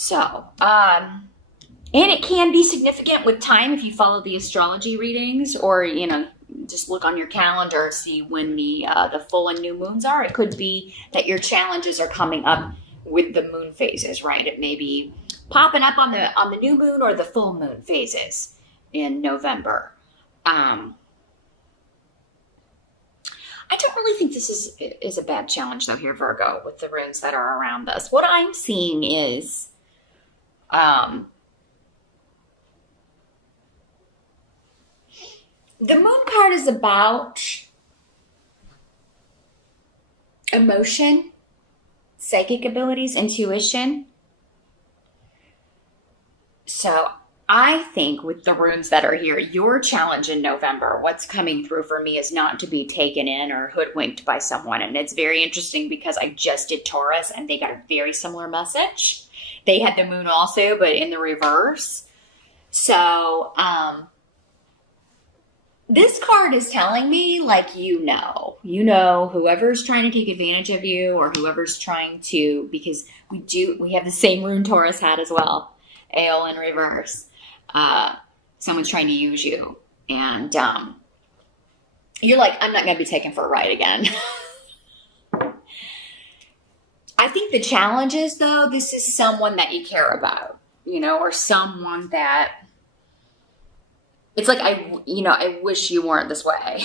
So, and it can be significant with time if you follow the astrology readings, or, just look on your calendar, see when the full and new moons are. It could be that your challenges are coming up with the moon phases, right? It may be popping up on the new moon or the full moon phases in November. I don't really think this is a bad challenge, though, here, Virgo, with the runes that are around us. What I'm seeing is the moon card is about emotion, psychic abilities, intuition. So I think with the runes that are here, your challenge in November, what's coming through for me is not to be taken in or hoodwinked by someone. And it's very interesting because I just did Taurus and they got a very similar message. They had the moon also, but in the reverse. So, this card is telling me, like, whoever's trying to take advantage of you, or whoever's trying to, because we have the same rune Taurus hat as well, Ale in reverse. Someone's trying to use you, and you're like, I'm not going to be taken for a ride again. I think the challenge is, though, this is someone that you care about, or someone that, it's like, I wish you weren't this way.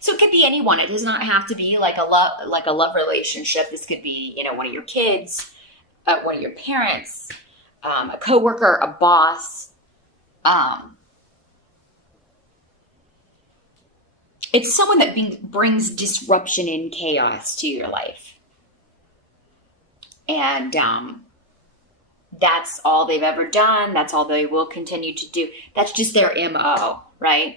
So it could be anyone. It does not have to be like a love relationship. This could be, one of your kids, one of your parents, a coworker, a boss. It's someone that brings disruption and chaos to your life. And that's all they've ever done. That's all they will continue to do. That's just their MO, right?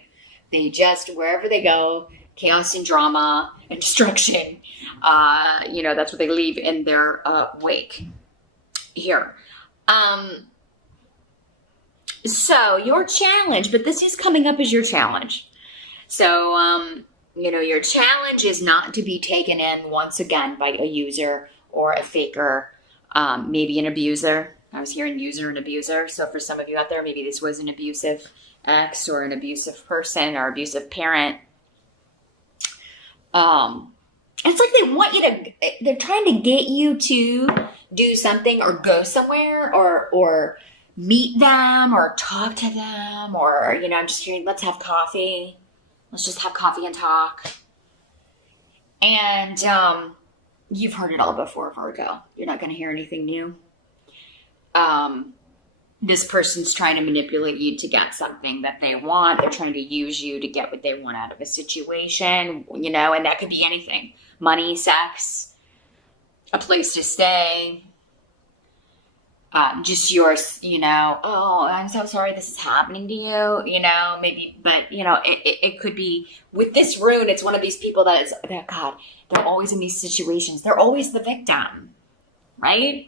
They just, wherever they go, chaos and drama and destruction, that's what they leave in their wake here. So your challenge, but this is coming up as your challenge. So, your challenge is not to be taken in once again by a user or a faker, maybe an abuser. I was hearing user and abuser. So for some of you out there, maybe this was an abusive ex or an abusive person or abusive parent. It's like they want you they're trying to get you to do something or go somewhere or meet them or talk to them or, I'm just hearing, let's have coffee. Let's just have coffee and talk. And you've heard it all before, Virgo. You're not going to hear anything new. This person's trying to manipulate you to get something that they want. They're trying to use you to get what they want out of a situation, and that could be anything. Money, sex, a place to stay, just yours, oh, I'm so sorry this is happening to you, maybe, but, it could be, with this rune, it's one of these people that God, they're always in these situations. They're always the victim, right?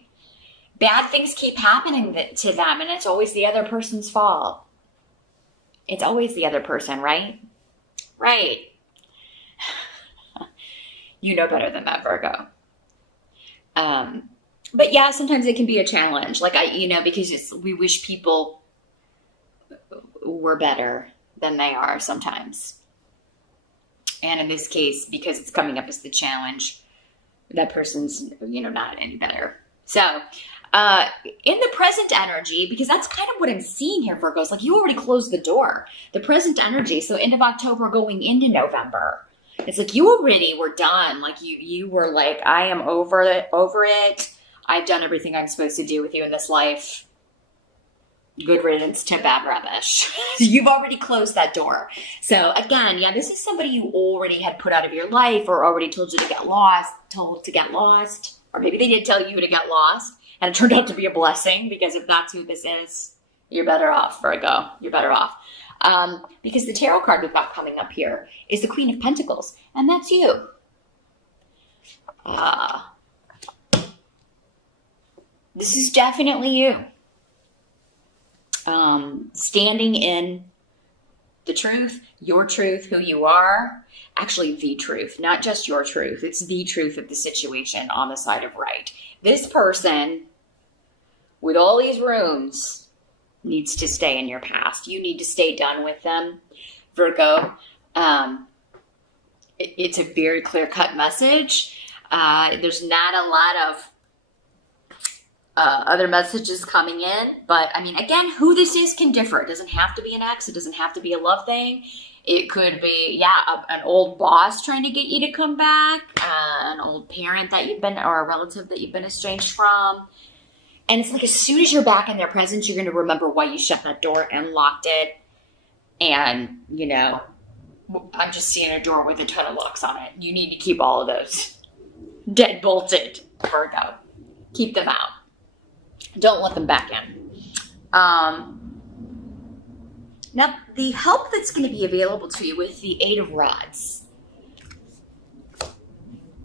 Bad things keep happening to them, and it's always the other person's fault. It's always the other person, right? Right. You know better than that, Virgo. But yeah, sometimes it can be a challenge. Like, because we wish people were better than they are sometimes. And in this case, because it's coming up as the challenge, that person's, not any better. So, in the present energy, because that's kind of what I'm seeing here, Virgo, it's like you already closed the door. The present energy, so end of October going into November, it's like you already were done. Like you were like, I am over it. I've done everything I'm supposed to do with you in this life. Good riddance to bad rubbish. You've already closed that door. So again, yeah, this is somebody you already had put out of your life or already told to get lost, or maybe they did tell you to get lost. And it turned out to be a blessing, because if that's who this is, you're better off, Virgo. You're better off. Because the tarot card we've got coming up here is the Queen of Pentacles, and that's you. This is definitely you. Standing in the truth, your truth, who you are. Actually, the truth, not just your truth. It's the truth of the situation on the side of right. This person with all these runes needs to stay in your past. You need to stay done with them, Virgo. It's a very clear-cut message. There's not a lot of other messages coming in, but I mean, again, who this is can differ. It doesn't have to be an ex. It doesn't have to be a love thing. It could be, an old boss trying to get you to come back, an old parent that you've been, or a relative that you've been estranged from. And it's like, as soon as you're back in their presence, you're going to remember why you shut that door and locked it. And, you know, I'm just seeing a door with a ton of locks on it. You need to keep all of those dead bolted, Virgo. Keep them out. Don't let them back in. Now, the help that's going to be available to you with the Eight of Rods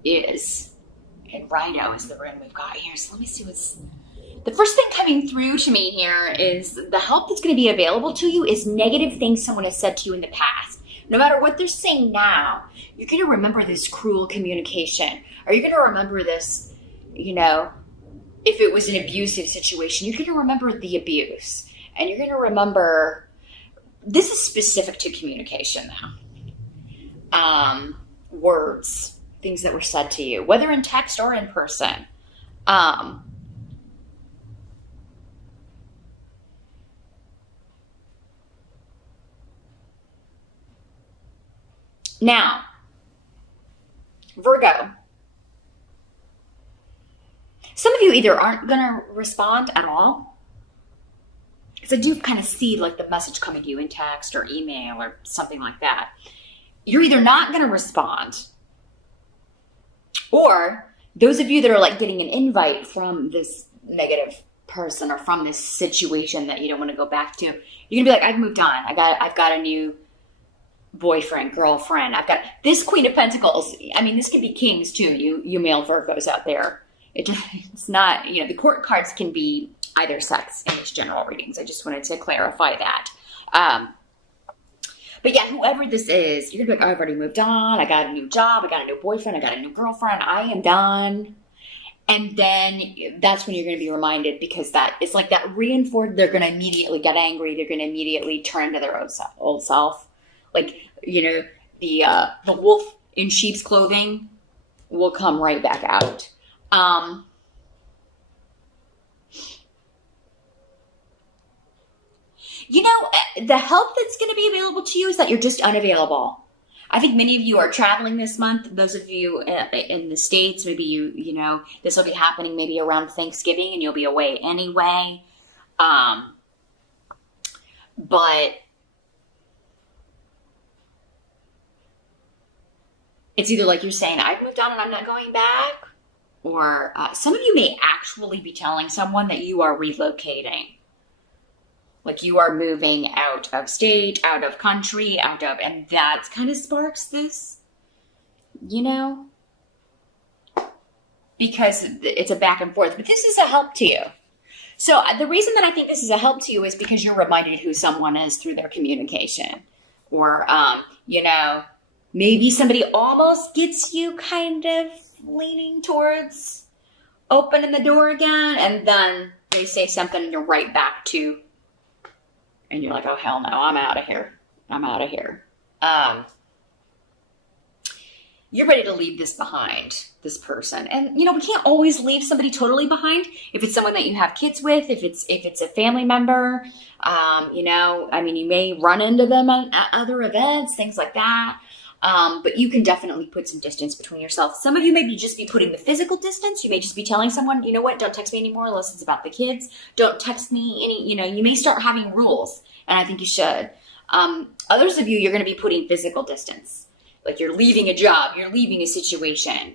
is, and Rhino is the rune we've got here. So let me see what's, the first thing coming through to me here is the help that's going to be available to you is negative things someone has said to you in the past. No matter what they're saying now, you're going to remember this cruel communication. Or you're going to remember this, you know, if it was an abusive situation, you're going to remember the abuse. And you're going to remember, this is specific to communication now. Words, things that were said to you, whether in text or in person. Now, Virgo, some of you either aren't going to respond at all, because I do kind of see like the message coming to you in text or email or something like that. You're either not going to respond, or those of you that are like getting an invite from this negative person or from this situation that you don't want to go back to, you're going to be like, I've moved on. I've got a new boyfriend, girlfriend. I've got this Queen of Pentacles. I mean, this could be kings too. You male Virgos out there. It's not, you know, the court cards can be either sex in these general readings. I just wanted to clarify that. But yeah, whoever this is, you're gonna be like, oh, I've already moved on. I got a new job. I got a new boyfriend. I got a new girlfriend. I am done. And then that's when you're going to be reminded, because that it's like that reinforced, they're going to immediately get angry. They're going to immediately turn to their old self. Like, you know, the wolf in sheep's clothing will come right back out. You know, the help that's going to be available to you is that you're just unavailable. I think many of you are traveling this month. Those of you in the States, maybe you know, this will be happening maybe around Thanksgiving and you'll be away anyway. But it's either like you're saying, I've moved on and I'm not going back. Or some of you may actually be telling someone that you are relocating. Like you are moving out of state, out of country, and that kind of sparks this, you know, because it's a back and forth, but this is a help to you. So the reason that I think this is a help to you is because you're reminded who someone is through their communication, or, you know, maybe somebody almost gets you kind of leaning towards opening the door again, and then they say something and you're right back to, and you're like, oh, hell no, I'm out of here. I'm out of here. You're ready to leave this behind, this person. And, you know, we can't always leave somebody totally behind. If it's someone that you have kids with, if it's a family member, you know, I mean, you may run into them at other events, things like that. But you can definitely put some distance between yourself. Some of you may just be putting the physical distance. You may just be telling someone, you know what, don't text me anymore unless it's about the kids. Don't text me any, you know, you may start having rules, and I think you should. Others of you, you're going to be putting physical distance. Like you're leaving a job, you're leaving a situation.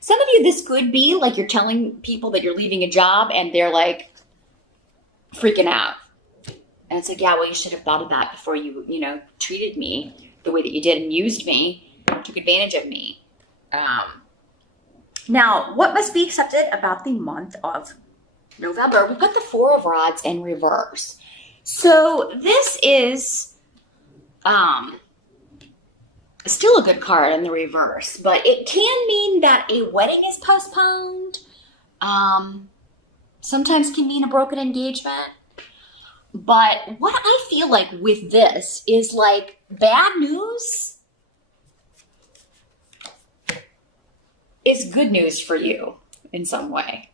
Some of you, this could be like you're telling people that you're leaving a job and they're like freaking out. And it's like, yeah, well, you should have thought of that before you, you know, treated me the way that you did and used me, took advantage of me. Now, what must be accepted about the month of November? We've got the Four of Rods in reverse. So this is still a good card in the reverse, but it can mean that a wedding is postponed. sometimes can mean a broken engagement. But what I feel like with this is like bad news is good news for you in some way.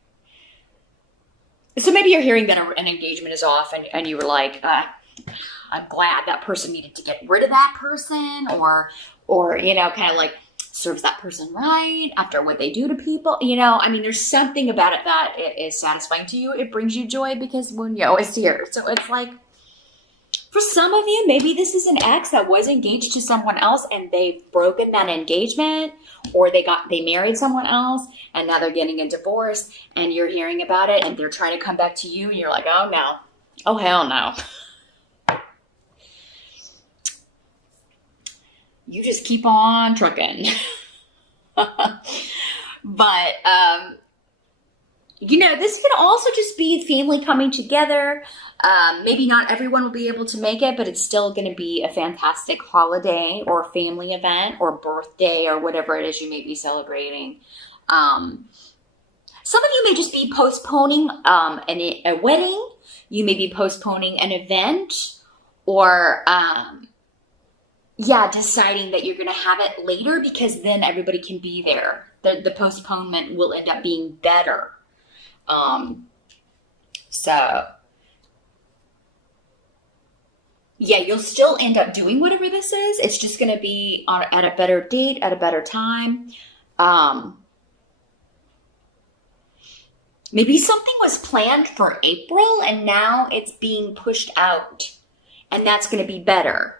So maybe you're hearing that an engagement is off and you were like, I'm glad that person needed to get rid of that person, or kind of like serves that person right after what they do to people. I mean, there's something about it that is satisfying to you. It brings you joy because Munyo is here. So it's like, for some of you, maybe this is an ex that was engaged to someone else and they've broken that engagement, or they married someone else and now they're getting a divorce and you're hearing about it and they're trying to come back to you and you're like, oh no, oh hell no. You just keep on trucking. But, this could also just be family coming together. Maybe not everyone will be able to make it, but it's still going to be a fantastic holiday or family event or birthday or whatever it is you may be celebrating. Some of you may just be postponing a wedding. You may be postponing an event, or deciding that you're going to have it later because then everybody can be there. The postponement will end up being better. You'll still end up doing whatever this is. It's just going to be at a better date, at a better time. Maybe something was planned for April and now it's being pushed out, and that's going to be better.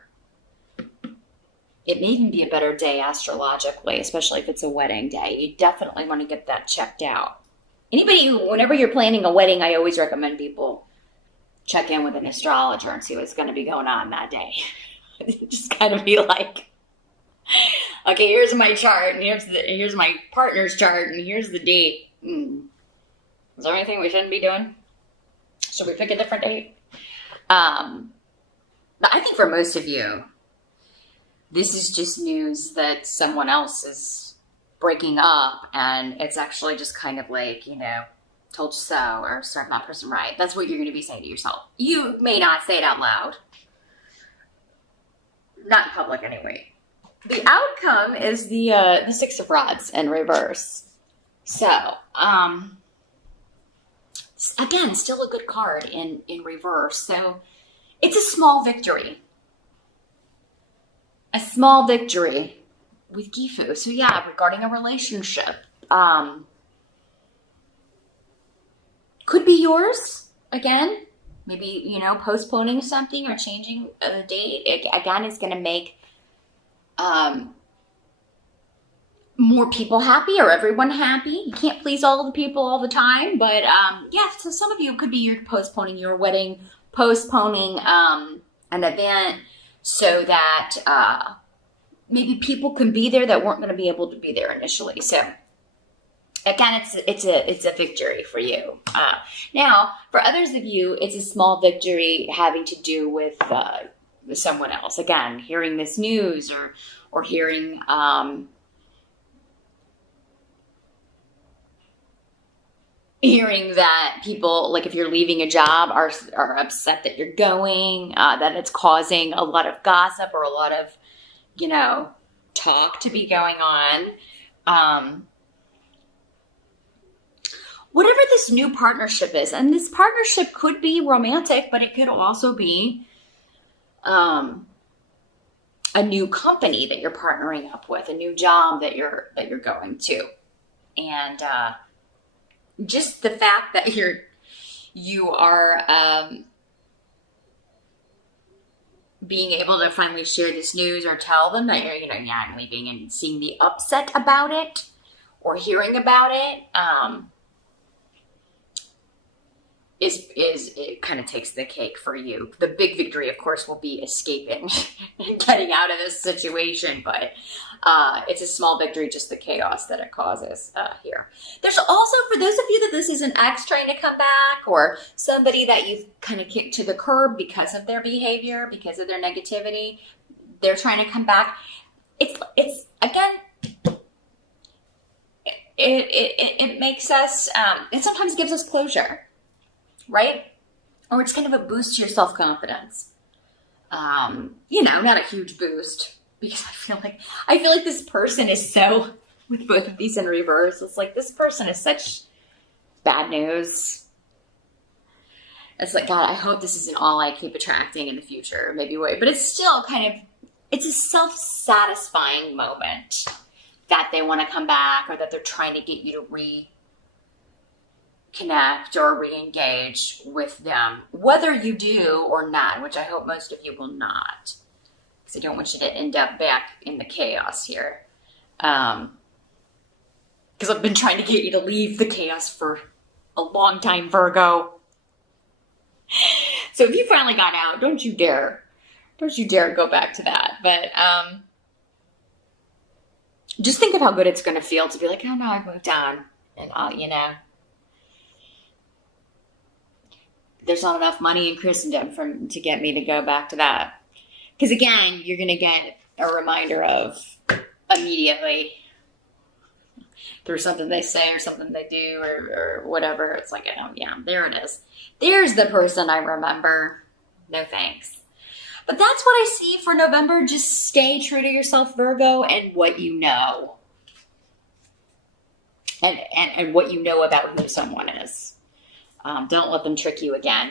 It may even be a better day astrologically, especially if it's a wedding day. You definitely want to get that checked out. Whenever you're planning a wedding, I always recommend people check in with an astrologer and see what's going to be going on that day. Just kind of be like, okay, here's my chart, and here's my partner's chart, and here's the date. Is there anything we shouldn't be doing? Should we pick a different date? I think for most of you, this is just news that someone else is breaking up, and it's actually just kind of like, told you so, or serve that person right. That's what you're going to be saying to yourself. You may not say it out loud. Not in public anyway. The outcome is the Six of Rods in reverse. So, again, still a good card in reverse. So, it's a small victory. A small victory with Gifu. So regarding a relationship, could be yours again. Maybe, postponing something or changing a date. Again, is going to make more people happy, or everyone happy. You can't please all the people all the time, but so some of you, could be you're postponing your wedding, postponing an event, so that maybe people can be there that weren't going to be able to be there initially. So again, it's a victory for you. Now, for others of you, it's a small victory having to do with someone else. Again, hearing this news or hearing hearing that people, like if you're leaving a job, are upset that you're going, that it's causing a lot of gossip or a lot of, talk to be going on. Whatever this new partnership is, and this partnership could be romantic, but it could also be a new company that you're partnering up with, a new job that you're going to. And just the fact that you are being able to finally share this news or tell them that you're leaving, and seeing the upset about it or hearing about it, it kind of takes the cake for you. The big victory, of course, will be escaping and getting out of this situation, but it's a small victory, just the chaos that it causes here. There's also, for those of you that this is an ex trying to come back, or somebody that you've kind of kicked to the curb because of their behavior, because of their negativity, they're trying to come back. It's again, it makes us, it sometimes gives us closure. right? Or it's kind of a boost to your self-confidence. Not a huge boost, because I feel like this person is so, with both of these in reverse, it's like this person is such bad news. It's like, God, I hope this isn't all I keep attracting in the future. Maybe wait, but it's still it's a self-satisfying moment that they want to come back, or that they're trying to get you to reconnect or re-engage with them, whether you do or not, which I hope most of you will not, because I don't want you to end up back in the chaos here. Because I've been trying to get you to leave the chaos for a long time, Virgo. So if you finally got out, don't you dare go back to that. But just think of how good it's going to feel to be like, oh no, I've moved on, and there's not enough money in Christendom to get me to go back to that. Because again, you're going to get a reminder of immediately through something they say or something they do or whatever. It's like, oh yeah, there it is. There's the person I remember. No thanks. But that's what I see for November. Just stay true to yourself, Virgo, and what you know. And what you know about who someone is. Don't let them trick you again.